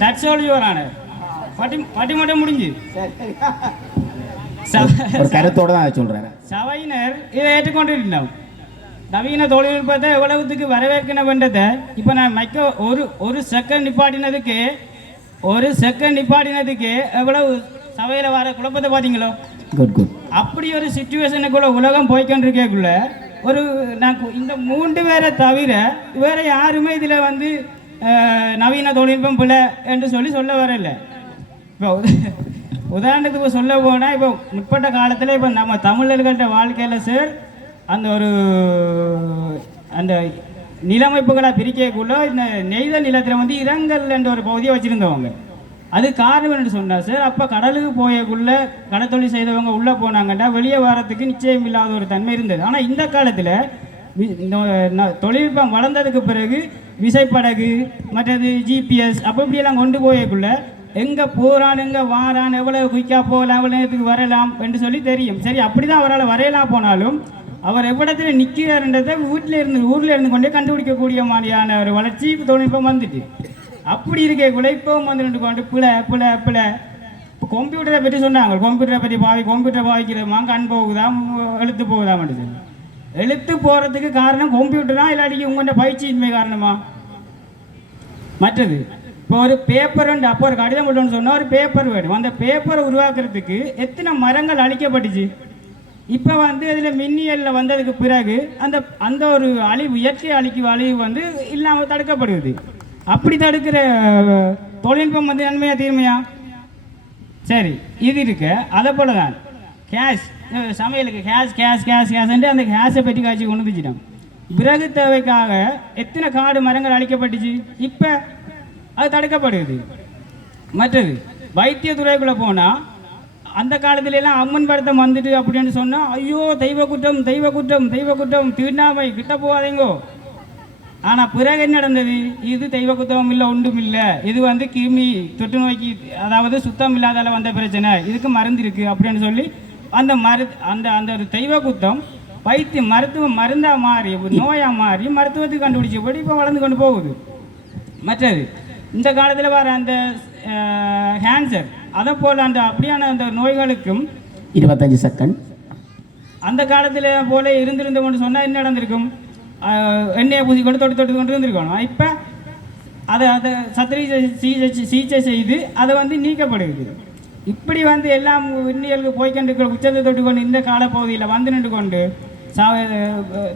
That's all your honour பட்டி பட்டிமட்டம் முடிஞ்சு. ஒரு கருத்தோட தான் சொல்றாரு சபையினர் இதை ஏற்றுக்கொண்டிருந்தோம் நவீன தொழில்நுட்பத்தை எவ்வளவுத்துக்கு வரவேற்கணுன்றதை இப்போ நான் மைக்க ஒரு ஒரு செகண்ட் நிப்பாட்டினதுக்கு ஒரு செகண்ட் நிப்பாட்டினதுக்கு எவ்வளவு சபையில் வர குழப்பத்தை பார்த்தீங்களோ? குட் குட் அப்படி ஒரு சுச்சுவேஷனுக்குள்ள உலகம் போய்க்கொண்டிருக்கக்குள்ள ஒரு நான் இந்த மூன்று பேரை தவிர வேறு யாருமே இதில் வந்து நவீன தொழில்நுட்பம் பிள்ளை என்று சொல்லி சொல்ல வரல. இப்போ உதாரணத்துக்கு உதாரணத்துக்கு சொல்ல போனால் இப்போ முற்பட்ட காலத்தில் இப்போ நம்ம தமிழர்கள்ட்ட வாழ்க்கையில் சார் அந்த ஒரு அந்த நிலமைப்புகளை பிரிக்கக்குள்ள இந்த நெய்த நிலத்தில் வந்து இரங்கல் என்ற ஒரு பகுதியை வச்சுருந்தவங்க. அது காரணம் என்று சொன்னார் சார் அப்போ கடலுக்கு போயக்குள்ள கடத்தொழில் செய்தவங்க உள்ளே போனாங்கன்னா வெளியே வரத்துக்கு நிச்சயம் இல்லாத ஒரு தன்மை இருந்தது. ஆனால் இந்த காலத்தில் இந்த தொழில்நுட்பம் வளர்ந்ததுக்கு பிறகு விசைப்படகு மற்றது ஜிபிஎஸ் அப்போ இப்படியெல்லாம் கொண்டு போயக்குள்ள எங்கே போகிறான் எங்கே வாரான் எவ்வளோ குயிக்காக போகலாம் எவ்வளோ நேரத்துக்கு வரலாம்? என்று சொல்லி தெரியும். சரி அப்படி தான் அவரால் வரையலாம் போனாலும் அவர் எவ்விடத்தில் நிற்கிறாருன்றதை வீட்டில் இருந்து ஊரில் இருந்து கொண்டே கண்டுபிடிக்கக்கூடிய மாதிரியான ஒரு வளர்ச்சி தொழில்நுட்பம் வந்துட்டு. அப்படி இருக்கக்குள்ள உழைப்பவும் வந்து ரெண்டு கொண்டு பிழை பிழை பிழை. இப்போ கம்ப்யூட்டரை பற்றி சொன்னாங்க. கம்ப்யூட்டரை பற்றி பாவி கம்ப்யூட்டரை பாவிக்கிறோமா கண் போகுதா எழுத்து போகுதா மட்டும் எழுத்து போகிறதுக்கு காரணம் கம்ப்யூட்டரா இல்லாட்டி உங்கள்கிட்ட பயிற்சியின்மை காரணமா? மற்றது இப்போ ஒரு பேப்பர் அப்போ ஒரு கடிதம் போட்டோம்னு சொன்னால் ஒரு பேப்பர் வேணும். அந்த பேப்பரை உருவாக்குறதுக்கு எத்தனை மரங்கள் அழிக்கப்பட்டுச்சு? இப்போ வந்து அதில் மின்னியலில் வந்ததுக்கு பிறகு அந்த அந்த ஒரு அழிவு இயற்கை அழிக்கும் அழிவு வந்து இல்லாமல் தடுக்கப்படுது. அப்படி தடுக்கிற தொழில்நுட்பம் வந்து நன்மையா தீர்மையா? சரி இது இருக்கு. அதை போல தான் கேஷ் சமையலுக்கு கேஷ் கேஷ் கேஷ் கேஷ்ன்ட்டு அந்த கேஷை பெட்டி காய்ச்சி கொண்டு வந்துச்சிட்டோம் பிறகு தேவைக்காக எத்தனை காடு மரங்கள் அழிக்கப்பட்டுச்சு? இப்போ அது தடுக்கப்படுது மற்றது வைத்தியத்துறைக்குள்ளே போனால் அந்த காலத்துல எல்லாம் அம்மன் படத்தை வந்துட்டு அப்படின்னு சொன்னால் ஐயோ தெய்வ குற்றம் தெய்வ குற்றம் தெய்வ குற்றம் தீண்டாமை கிட்ட போகாதீங்கோ. ஆனால் பிறகு என்ன நடந்தது? இது தெய்வ குத்தம் இல்லை ஒன்றும் இல்லை இது வந்து கிருமி தொற்று நோய்க்கு அதாவது சுத்தம் இல்லாதால வந்த பிரச்சனை. இதுக்கு மருந்து இருக்கு அப்படின்னு சொல்லி அந்த மரு அந்த அந்த ஒரு தெய்வ குத்தம் வைத்தியம் மருத்துவம் மருந்தா மாறி ஒரு நோயா மாறி மருத்துவத்துக்கு கண்டுபிடிச்சபடி இப்போ வளர்ந்து கொண்டு போகுது? மற்றது இந்த காலத்தில் வர அந்த கேன்சர் அதை போல் அந்த அப்படியான அந்த நோய்களுக்கும் இருபத்தஞ்சு செகண்ட் அந்த காலத்தில் போல இருந்திருந்தோம்னு சொன்னால் என்ன நடந்திருக்கும்? பூசி கொண்டு தொட்டு தொட்டு கொண்டு இருந்திருக்கணும் இப்போ அதை அதை சத்திரி சிகிச்சை சிகிச்சை செய்து அதை வந்து நீக்கப்படுது இப்படி வந்து எல்லாம் இன்னியலுக்கு போய்கொண்டு உச்சத்தை தொட்டு கொண்டு இந்த காலப்பகுதியில் வந்து நின்று கொண்டு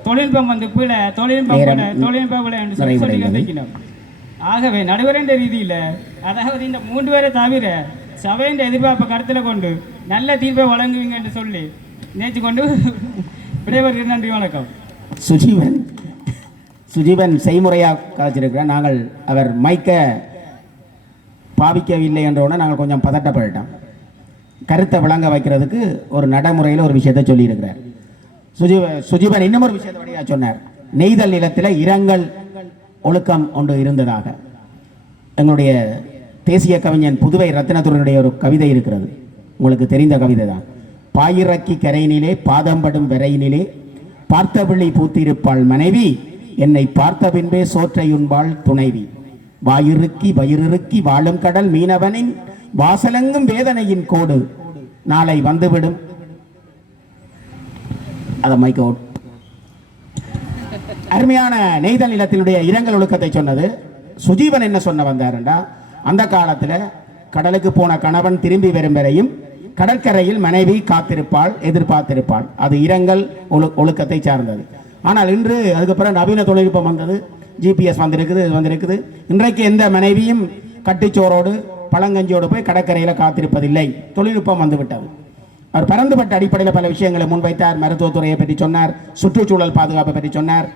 தொழில்நுட்பம் வந்து பிழை தொழில்நுட்பம் பிழை தொழில்நுட்பம் பிழை என்று சொல்லி சொல்லி. வந்திருக்கணும் ஆகவே நடுவரண்ட ரீதியில் அதாவது இந்த மூன்று பேரை தவிர சபையின் எதிர்பார்ப்பை கருத்தில் கொண்டு நல்ல தீர்ப்பை வழங்குவீங்க என்று சொல்லி நேற்று கொண்டு விடைபெறுகிறேன் நன்றி வணக்கம் சுஜீவன் சுஜீவன் செய்முறையாக கதைச்சிருக்கிறார் நாங்கள் அவர் மைக்க பாவிக்கவில்லை என்றவுடனே நாங்கள் கொஞ்சம் பதட்டப்பட்டுட்டோம். கருத்தை விளங்க வைக்கிறதுக்கு ஒரு நடைமுறையில் ஒரு விஷயத்தை சொல்லியிருக்கிறார். சுஜீவ சுஜீவன் இன்னும் ஒரு விஷயத்தை வழியாக சொன்னார். நெய்தல் நிலத்தில் இரங்கல் ஒழுக்கம் ஒன்று இருந்ததாக. எங்களுடைய தேசிய கவிஞன் புதுவை ரத்னத்துறையினுடைய ஒரு கவிதை இருக்கிறது. உங்களுக்கு தெரிந்த கவிதை தான் பாயிரக்கி கரையினிலே பாதம்படும் விரையினிலே பார்த்தவிழி பூத்திருப்பாள் மனைவி என்னை பார்த்த பின்பே சோற்றை உண்பாள் துணைவி. வாயிறுக்கி வயிறிறுக்கி வாழும் கடல் மீனவனின் வாசலெங்கும் வேதனையின் கோடு. நாளை வந்துவிடும். அதை மைக்க ஓட் அருமையான நெய்தல் நிலத்தினுடைய இரங்கல் ஒழுக்கத்தை சொன்னது. சுஜீவன் என்ன சொன்ன வந்தாருண்டா? அந்த காலத்தில் கடலுக்கு போன கணவன் திரும்பி வரும் வரையும் கடற்கரையில் மனைவி காத்திருப்பாள் எதிர்பார்த்திருப்பாள். அது இரங்கல் ஒழு ஒழுக்கத்தை சார்ந்தது. ஆனால் இன்று அதுக்கப்புறம் நவீன தொழில்நுட்பம் வந்தது. ஜிபிஎஸ் வந்திருக்குது இது வந்திருக்குது. இன்றைக்கு எந்த மனைவியும் கட்டிச்சோரோடு பழங்கஞ்சியோடு போய் கடற்கரையில் காத்திருப்பதில்லை. தொழில்நுட்பம் வந்துவிட்டது. அவர் பரந்துபட்ட அடிப்படையில் பல விஷயங்களை முன்வைத்தார். மருத்துவத்துறையை பற்றி சொன்னார். சுற்றுச்சூழல் பாதுகாப்பை பற்றி சொன்னார்.